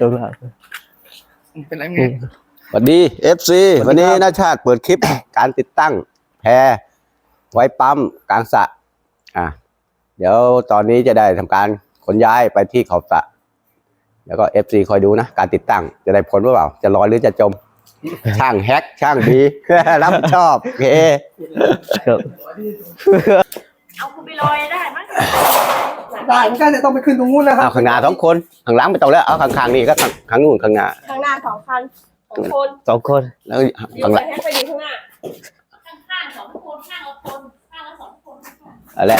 ตัวละเป็นไรไงสวัสดี FC วันนี้นาชาติเปิดคลิป การติดตั้งแพรไว้ปั๊มกลางสระอะ เดี๋ยวตอนนี้จะได้ทำการขนย้ายไปที่ขอบสระแล้วก็ FC คอยดูนะ การติดตั้งจะได้ผลหรือเปล่า จะลอยหรือจะจม ช่างแฮกช่างดี รับผิดชอบ โอเคครับ เอาคุณไปลอยได้มั้ยได้เหมือนกันเนี่ยต้องไปขึ้นตรงนู้นนะครัเอาบข้างหน้าสองคนข้างหลังไม่ต้องแล้วเอาข้างๆนี่ก็ข้างข้างนู้นข้างหน้าข้างหน้าสองคันสองคนสองคนแล้วยืข้างนหลังให้ไปยืนข้างหน้าข้างๆสองคนข้างละคนข้างละสองคนอะไร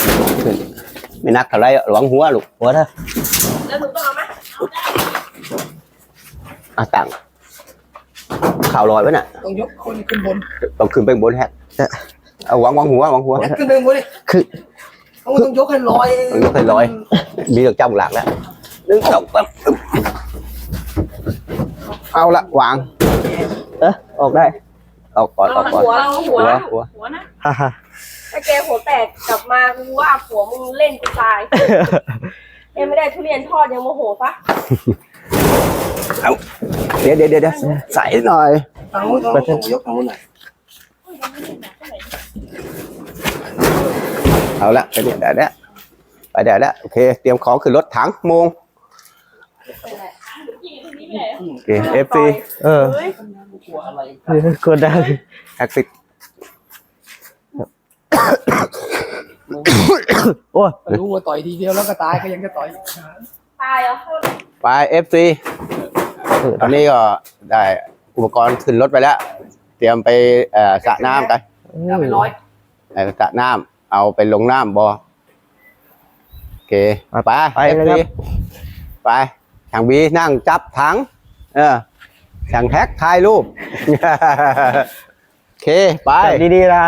ขึ้นไม่นักเท่าไรหลวงหัวลูกหัวนะแล้วหนูต้องเอาไหมอะตั้งข่าวลอยไว้น่ะต้องยกคนขึ้นบนต้องขึ้นไปบนแฮก เอาหวังหวังหัวหวังหัวแฮกขึ้นไปบนดิคือเขาต้องยกให้ลอยต้องยกให้ลอย มีดอกจ้ำหลักแล้วหนึ่งสองสามเอาละวาง เออออกได้ออกก่อนออกก่อนหัวหัวหัวหัวหัวนะฮ่าฮ่าถ้าแกหัวแตกกลับมากูว่าผัวมึงเล่นกูตายเอ็มไม่ได้ทุเรียนทอดยังโมโหปะเดี๋ยวเดี๋ยวเดี๋ยวเดี๋ยวใส่หน่อยทางนู้นต้องยกทางนู้นหน่อย เอาละไปเนี่ยเดี๋ยวเดี๋ยวไปเดี๋ยวเดี๋ยวโอเค เตรียมของขึ้นรถถังโมงโอเคเอฟซีเออกลัวอะไดได้แอคซิโอ้ยรู้ว่าต่อยทีเดียวแล้วก็ตายก็ยังจะต่อยตายเหรอไปเอฟซีตอนนี้ก็ได้อุปกรณ์ขึ้นรถไปแล้ว เตรียมไปอ่อสระน้ำกัน อย่าไปร้อยเอ่อสระน้ำเอาไปลงน้ำบอโอเคไปไปเอฟเลยคซีรับไปช่างบีนั่งจับถัง เออช่างแท็กถ่ายรูปโอเคไปจับดีๆนะ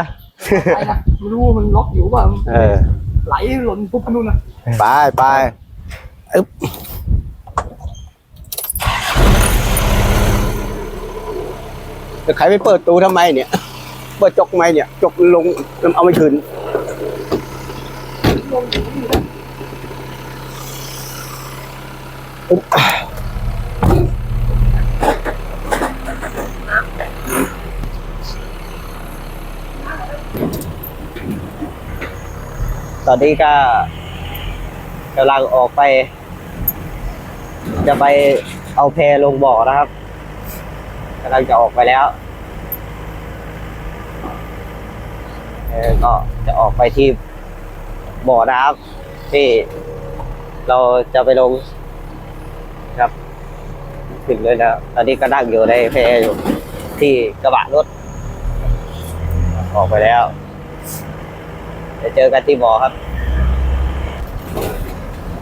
ไปนะไม่รู้ว่ามันล็อกอยู่ป่ะเออไหลหล่นปุ๊บนู่นนะไปไปอึ๊บจะใครไปเปิดตูทำไมเนี่ย เปิดจกทำไมเนี่ย จกลงเอาไม่คืนอึ๊บตอนนี้ก็กำลังออกไป จะไปเอาแพลงบ่อนะครับกำลังจะออกไปแล้ว ก็จะออกไปที่บ่อน้ำที่เราจะไปลงครับถึงเลยนะตอนนี้ก็นั่งอยู่ในแพอยู่ที่กระบะรถ ออกไปแล้วจะเจอกันที่บ่อครับ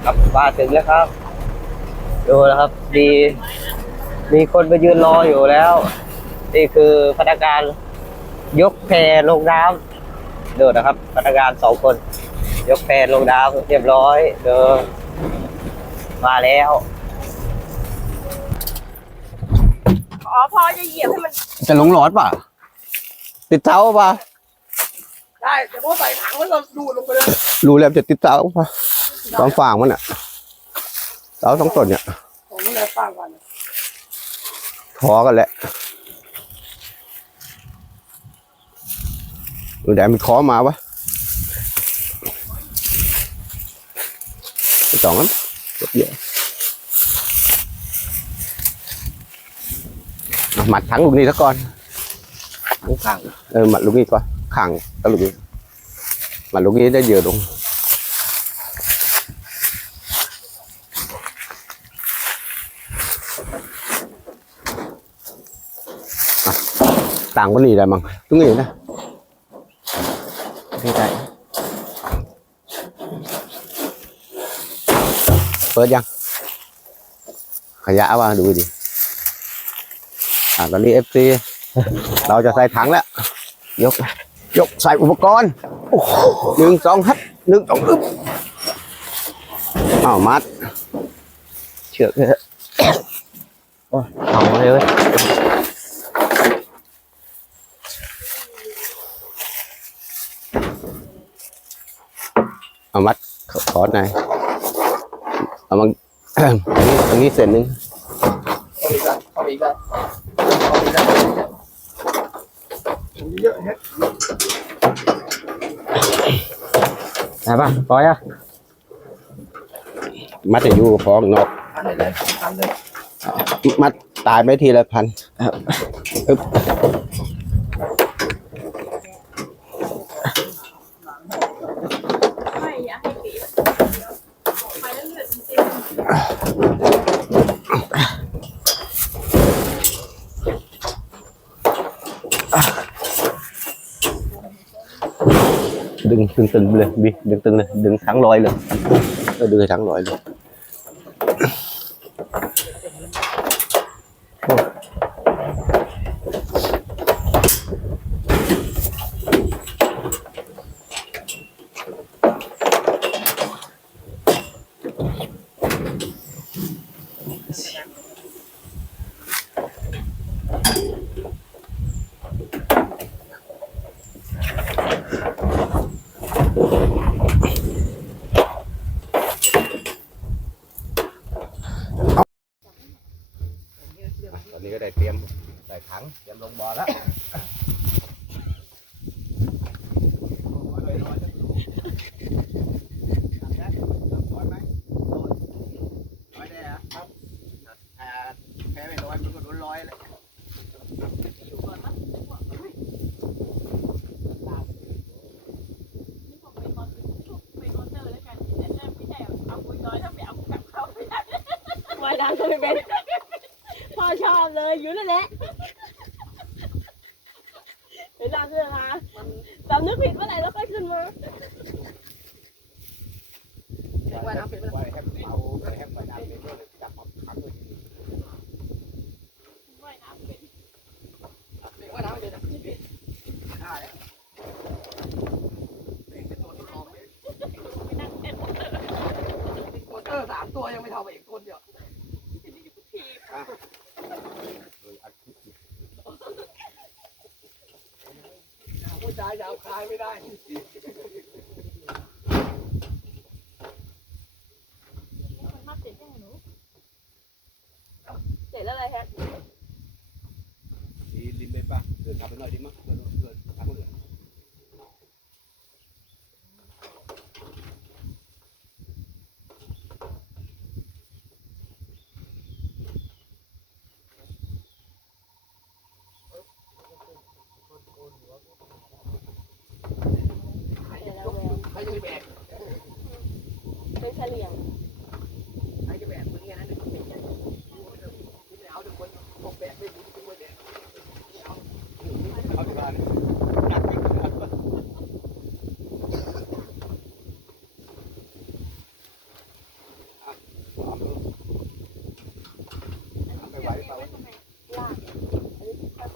ครับมาถึงแล้วครับ ดูนะครับมีมีคนไปยืนรออยู่แล้ว นี่คือพนักงานยกแพลงน้ำ ดูนะครับพนักงานสองคน ยกแพลงน้ำเรียบร้อยเดินมาแล้วอ๋อพอจะเหยียบให้มันจะลงหลอดป่ะ ติดเท้าป่ะได้แต่พอใส่ถังแล้วเราดูดลงไปเลยรู้แล้วจะติดเท้าป่ะสองฝั่งมันอะเท้าสองต้นเนี่ยผมไม่ได้ฟังกันพอกันแหละ ดูแดดมันขอมาวะไปสองนั้นรถเยอะเอาหมัดทั้งลูกนี้ซะก่อน ทั้งข้างเออหมัดลูกนี้ก่อนข้างกับลูกนี้หมัดลูกนี้ได้เยอะลงต่างกันนี่ได้มั้งตรงนี้นะไม่ได้เปิดยัง ขยะว่าดูดิอ่าตอนนี้เอฟซีเราจะใส่ถังแล้ว ยก ยกใส่อุปกรณ์โอ้โหหนึ่งสองฮับหนึ่งสองอึ๊บอ้าวมัด เชือกเลยโอ้ยเอาเลย เอามัดขอขอหน่อยเอามันอันนี้เส้นหนึ่งเข้าไปอีกแล้วเข้าไปอีกแล้วเข้าไปอีกแล้วเยอะฮะไหนป่ะปล่อยอะมัดจะอยู่ฟองนอกอันไหนเลยอันเลยมัดตายไปทีละพันอึ๊บ ไม่อยากให้ปีไปแล้วเลือดจริง ดึงตึงตึงๆเลยบิดึงตึงเลยดึงทั้งร้อยเลยเออดึงให้ทั้งร้อยเลย ตอนนี้ก็ได้เตรียมใส่ถังเตรียมลงบ่อแล้ว แพ้ไม่ร้อยมันก็โดนร้อยเลย อยู่ก่อนมั้งนี่ผมไปคอนไปคอนเตอร์แล้วกันแต่เริ่มไม่ใช่เอาปุยน้อยถ้าไปเอาแบบเขาไม่ได้ ว่ายน้ำก็ไม่เป็นพ่อชอบเลยอยู่นั่นแหละเห็นน้ำเสื้อมาสำนึกผิดเมื่อไหร่แล้วค่อยขึ้นมาว่ายน้ำเป็นไหมไว้ให้เปาไว้ให้ไฟดันไปด้วยจับมาขังไว้ที่นี่ ว่ายน้ำเป็น ว่ายน้ำเป็นนะนี่เป็นได้แล้วเป็นตัวทดลองเลย ไม่นั่งเต้น มอเตอร์สามตัวยังไม่เท่ากับอีกคนเดียว เอออัดคลิปอยู่ ผู้ชายจะเอาคลายไม่ได้ มันมาเสร็จยังหนู เสร็จแล้วอะไรแฮะ ดีลิ นไปป่ะเดินทำไปหน่อยดิมั้งเดินเดินทางเหลือ ใครจะยกใครจะไปแบก เป็นเฉลี่ยง ใครจะแบกมึงแค่นั้นเลยไม่เอาทุกคนบอกแบกไม่ดีทุกคนเนี่ย เขาจะมาเนี่ยหนักไม่ขึ้นครับ ไปไหวเปล่า ลากอันนี้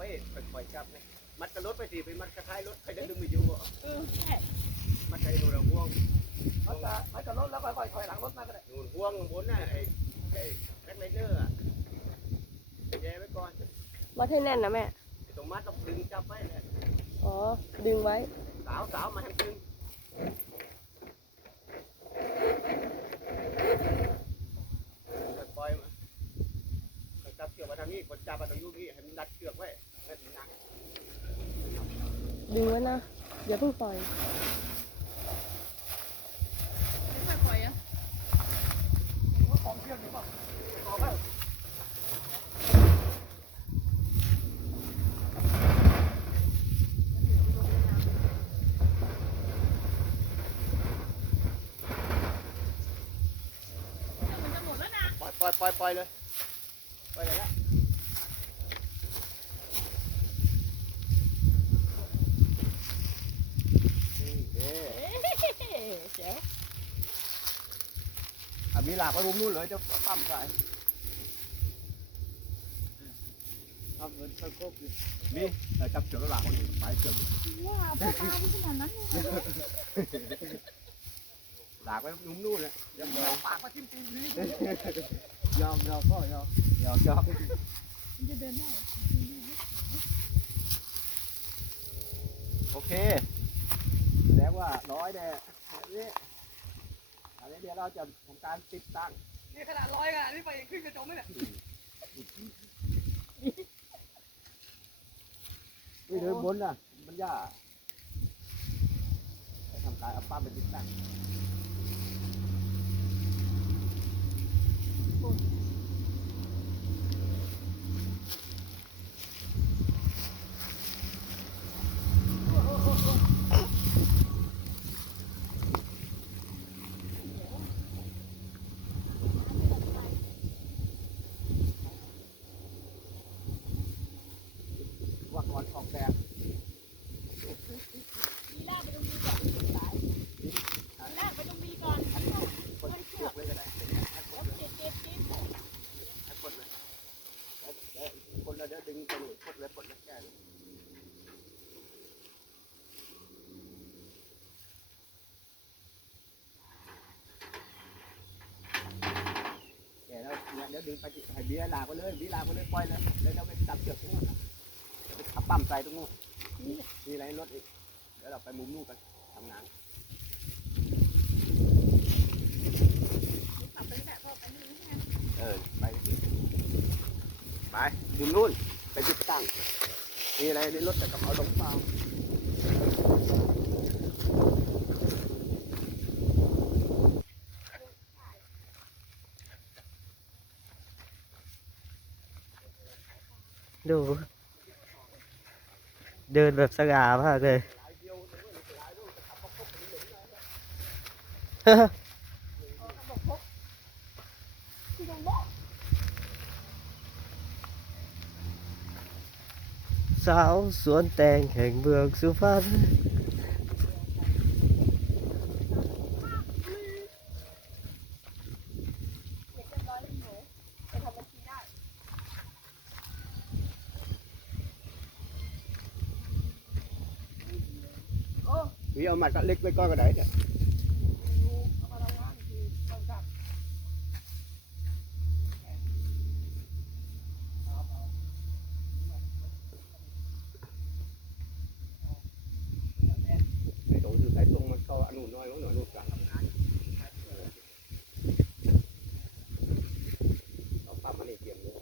ไปไปคอยจับเลยมัดกระรถไปสิไปมัดกระท้ายรถใครจะดึงไปอยู่อะมัดใครดูเราห่วงมัดกระมัดกระรถแล้วค่อยๆถอยหลังรถมาก็ได้นู่นห่วงบนน่ะไอ้ไอ้แบ็คไลเดอร์อะแย่ไว้ก่อนมาดให้แน่นนะแม่ตรงมัดต้องดึงจับไว้เลยอ๋อดึงไว้สาวสาวมาให้ดึงปล่อยมาจับเกี่ยวมาทางนี้คนจับมาทางยู ดึงไว้นะอย่าเพิ่งปล่อยไม่ค่อยปล่อยอะของเชื่อมหรือเปล่ามันจะหมดแล้วนะปล่อยปล่อยปล่อยปล่อยเลยปล่อยเลยละนี่เด้ เอ๊ะเจ๋ว อะมีหลากไปมุมนู้นเลยจะปั้มใส่ทำเหมือนตะโกกอยู่นี่เออจับเชือกแล้วหลากคนนี้ไปเชือกว้าวพ่อตาที่ขนาดนั้นเลยหลากไปมุมนู้นเลยยังยอมปากมาทิ่มตีนนี่ยอมยอมพ่อยอมยอมยอมมันจะเดินได้เหรอโอเคแสดงว่าร้อยแน่อั นนี้อันนี้เดี๋ยวเราจะทำการติดตั้งนี่ขนาดร้อยขนาดนี้ไปขึ้นกระจกไหมเนี่ยนี่เดินบนน่ะมันยากไปทำการเอาปั้มไปติดตั้ง ว่าก่อนออกแบบ มีลากไปตรงนี้ก่อนสายลากไปตรงนี้ก่อน คนเชือกเลยก็ได้ แล้วเจ็บเจ็บเจ็บ ให้กดเลยแล้วแล้วคนเราเดี๋ยวดึงไปหนุนกดเลยกดเลยแก้เลยแก แล้วดึงไปที่ให้เบียลากไปเลยเบียลากไปเลยปล่อยเลยแล้วเราไปจับเชือกตรงนู้นไปขับปั๊มใส่ตรงนู้นมีอะไรรถอีกเดี๋ยวเราไปมุมนู้นกันทำงานขับไปแต่พอไปนี่ใช่ไหมเออไปไปมุมนู้นไปติดตั้งมีอะไรในรถแต่กระเป๋าตรงเปล่า ดู เดินแบบสง่ามากเลยที่ตรงโบ๊ะสาวสวนแตงแห่งเมืองสุพรรณ เด็กเรียบร้อยเลยหนูไปทำบัญชีได้ มีเอาหมัด ก็เล็กไปก้อนก็ได้เนี่ย เอามาทำงานคือต้องจับ ไอ้ตรงอยู่สายตรงมันก็อนุน้อยลงหน่อยนู่นกันเราปั๊มมันนี่เตรียมเลย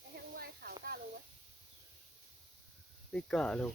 ไอ้แห้งว่ายขาวกล้าลงไหม ไม่กล้าลง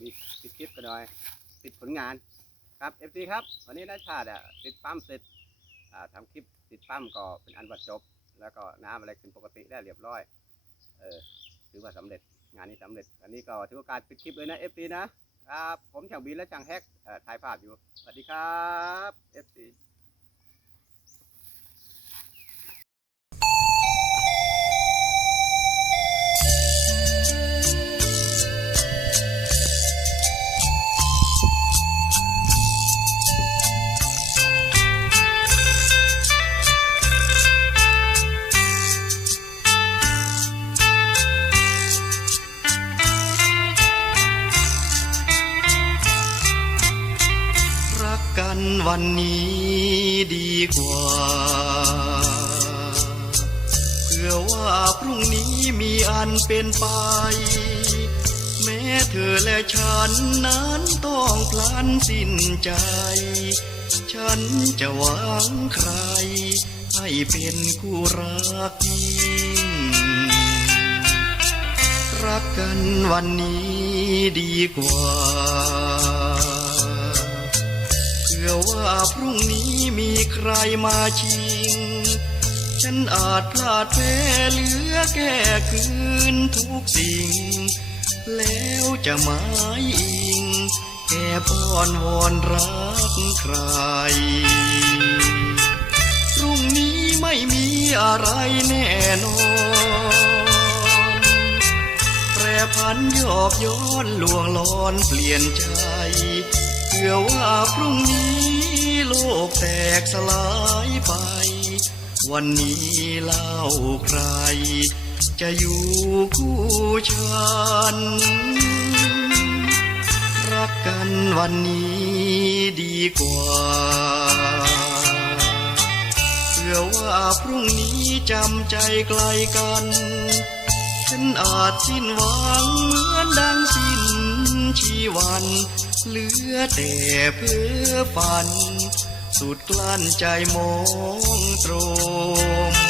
มีติดคลิปกันหน่อย ติดผลงานครับเอฟซีครับ วันนี้นัชาติอะติดปั๊มเสร็จอ่าทำคลิปติดปั๊มก็เป็นอันวัดจบ แล้วก็น้ำอะไรเป็นปกติได้เรียบร้อยเออถือว่าสำเร็จงานนี้สำเร็จ อันนี้ก็ถือโอกาสปิดคลิปเลยนะเอฟซีนะครับผมช่างบีและช่างแฮกถ่ายภาพอยู่สวัสดีครับ วันนี้ดีกว่า เพื่อว่าพรุ่งนี้มีอันเป็นไป แม้เธอและฉันนั้นต้องพลันสิ้นใจ ฉันจะหวังใคร ให้เป็นคู่รักยิ่งรักกันวันนี้ดีกว่า พรุ่งนี้มีใครมาชิง ฉันอาจพลาดแพ้เหลือแก้คืนทุกสิ่ง แล้วจะหมายอิงแก่พรวอนรักใคร พรุ่งนี้ไม่มีอะไรแน่นอนแปรพันยอบย้อนลวงลอนเปลี่ยนใจเพื่อว่าพรุ่งนี้ โลกแตกสลายไป วันนี้เล่าใคร จะอยู่คู่ฉัน รักกันวันนี้ดีกว่าเพื่อว่าพรุ่งนี้จำใจไกลกัน ฉันอาจสิ้นหวังเหมือนดังสิ้น ชีวันเหลือแต่เพื่อฝัน สุดกลั้นใจมองตรง